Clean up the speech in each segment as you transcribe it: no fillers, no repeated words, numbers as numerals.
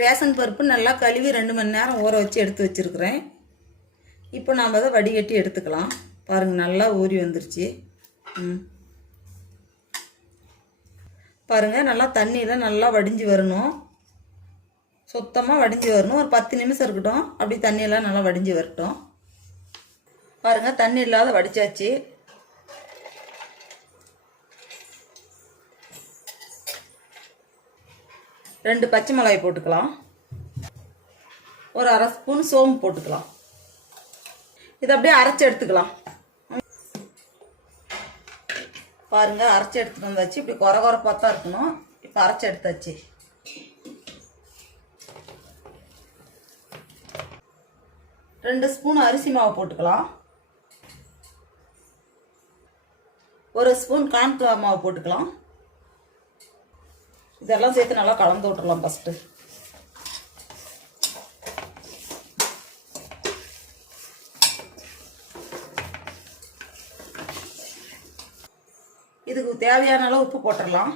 Ration பருப்பு நல்லா கழுவி 2 மணி நேரம் ஊற வச்சு எடுத்து வச்சுருக்கிறேன். இப்போ நாம் அதை வடிகட்டி எடுத்துக்கலாம். பாருங்கள், நல்லா ஊறி வந்துருச்சு. பாருங்கள், நல்லா தண்ணியில் நல்லா வடிஞ்சு வரணும். சுத்தமாக வடிஞ்சு வரணும். ஒரு 10 நிமிஷம் இருக்கட்டும். அப்படி தண்ணியெல்லாம் நல்லா வடிஞ்சு வரட்டும். பாருங்கள், தண்ணி இல்லாத வடிச்சாச்சு. ரெண்டு பச்சை மிளகாய் போட்டுக்கலாம். ஒரு அரை ஸ்பூன் சோம்பு போட்டுக்கலாம். இதை அப்படியே அரைச்சி எடுத்துக்கலாம். பாருங்க, அரைச்சி எடுத்துட்டு வந்தாச்சு. இப்படி கொரகொரப்பாக தான் இருக்கணும். இப்போ அரைச்சி எடுத்தாச்சு. ரெண்டு ஸ்பூன் அரிசி மாவு போட்டுக்கலாம். ஒரு ஸ்பூன் கார்ன்ஃப்ளவர் மாவு போட்டுக்கலாம். இதெல்லாம் சேர்த்து நல்லா கலந்து விட்டுறலாம். ஃபஸ்ட்டு இதுக்கு தேவையான அளவு உப்பு போட்டுடலாம்.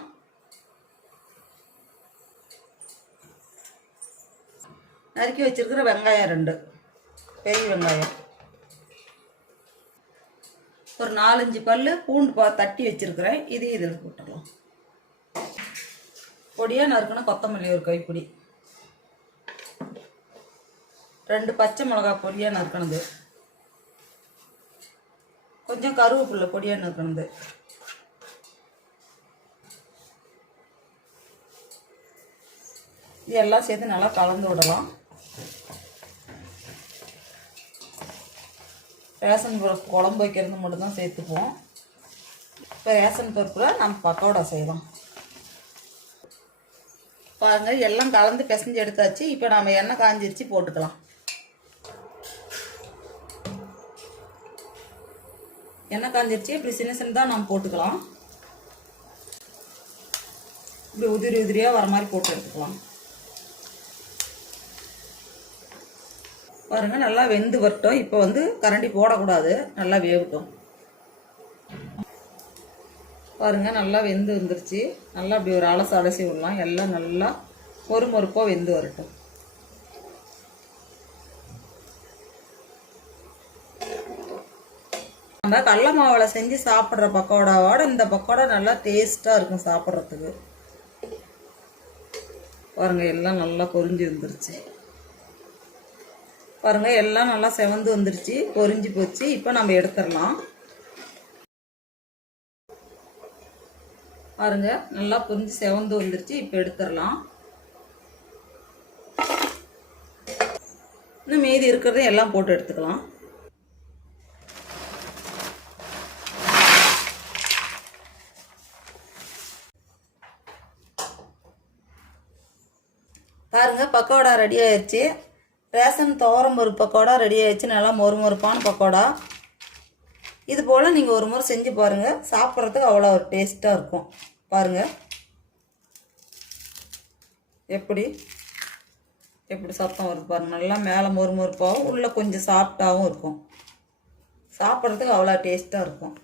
நறுக்கி வச்சிருக்கிற வெங்காயம் 2 பெரிய வெங்காயம், ஒரு 4-5 பல்லு பூண்டு தட்டி வச்சிருக்கிறேன். இதையும் இதில் போட்டுடலாம். பொடியாக நறுக்கணும் கொத்தமல்லி ஒரு கைப்பிடி, 2 பச்சை மிளகாய் பொடியாக நறுக்கணுது, கொஞ்சம் கருவேப்பிலை பொடியாக நறுக்கணுது, இதெல்லாம் சேர்த்து நல்லா கலந்து விடலாம். ரேஷன் பருப்பு குழம்பு வைக்கிறது மட்டும்தான் சேர்த்துப்போம். இப்போ ரேஷன் பருப்பில் நம்ம பக்கோடா செய்யலாம். பாருங்கள், எல்லாம் கலந்து பிசைஞ்சு எடுத்தாச்சு. இப்போ நம்ம எண்ணெய் காஞ்சிருச்சு, போட்டுக்கலாம். எண்ணெய் காஞ்சிருச்சு. இப்படி சின்ன சின்னதாக நம்ம போட்டுக்கலாம். இப்படி உதிரி உதிரியாக வர மாதிரி போட்டு எடுத்துக்கலாம். பாருங்கள், நல்லா வெந்து வரட்டும். இப்போ கரண்டி போடக்கூடாது, நல்லா வேகட்டும். பாருங்கள், நல்லா வெந்து வந்துருச்சு. நல்லா அப்படி ஒரு அலசி விடலாம். எல்லாம் நல்லா மொறுமொறுப்பாக வெந்து வரட்டும். நம்ம கடல மாவில் செஞ்சு சாப்பிட்ற பக்கோடாவோட இந்த பக்கோடா நல்லா டேஸ்ட்டாக இருக்கும் சாப்பிட்றதுக்கு. பாருங்கள், எல்லாம் நல்லா பொரிஞ்சு வந்துருச்சு. பாருங்கள், எல்லாம் நல்லா செவந்து வந்துருச்சு, பொரிஞ்சு போச்சு. இப்போ நம்ம எடுத்துடலாம். பாருங்க, நல்லா பொரிஞ்சு செவந்து வந்துருச்சு. இப்போ எடுத்துடலாம். இன்னும் மீதி இருக்கிறத எல்லாம் போட்டு எடுத்துக்கலாம். பாருங்க, பக்கோடா ரெடி ஆயிடுச்சு. ரேஷன் துவரம் பருப்பு பக்கோடா ரெடி ஆயிடுச்சு. நல்லா மொறுமொறுப்பான பக்கோடா. இது போல் நீங்கள் ஒரு முறை செஞ்சு பாருங்கள். சாப்பிட்றதுக்கு அவ்வளோ ஒரு டேஸ்ட்டாக இருக்கும். பாருங்கள் எப்படி சத்தம் வருது பாருங்கள். நல்லா மேலே மொறுமொறுப்பாகவும் உள்ளே கொஞ்சம் சாஃப்டாகவும் இருக்கும். சாப்பிட்றதுக்கு அவ்வளோ டேஸ்ட்டாக இருக்கும்.